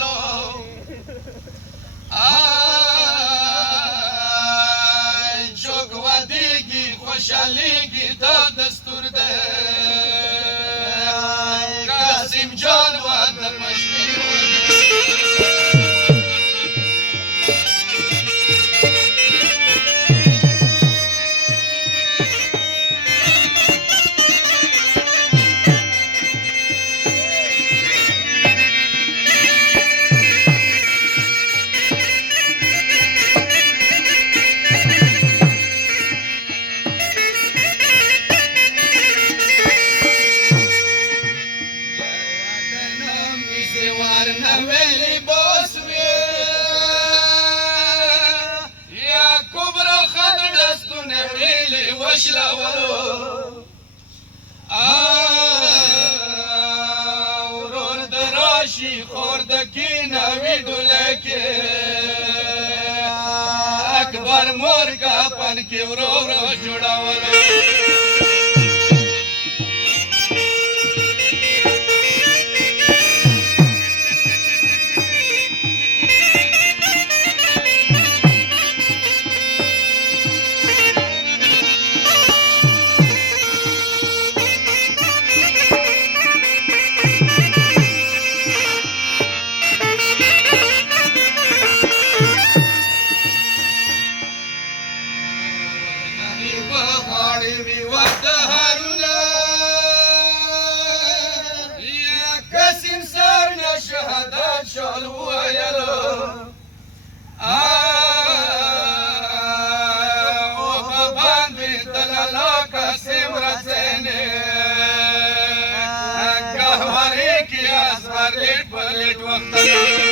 والو جوګ ودیږي خوشحالیږي دا دستور دی قاسم جان وطن مشهور نویلی باسوی یا کبرا خد دستو نویلی وشلولو ورور دراشی خوردکی نوی دولکی اکبر مورگا پنکی ورور جوڑاولو Paleट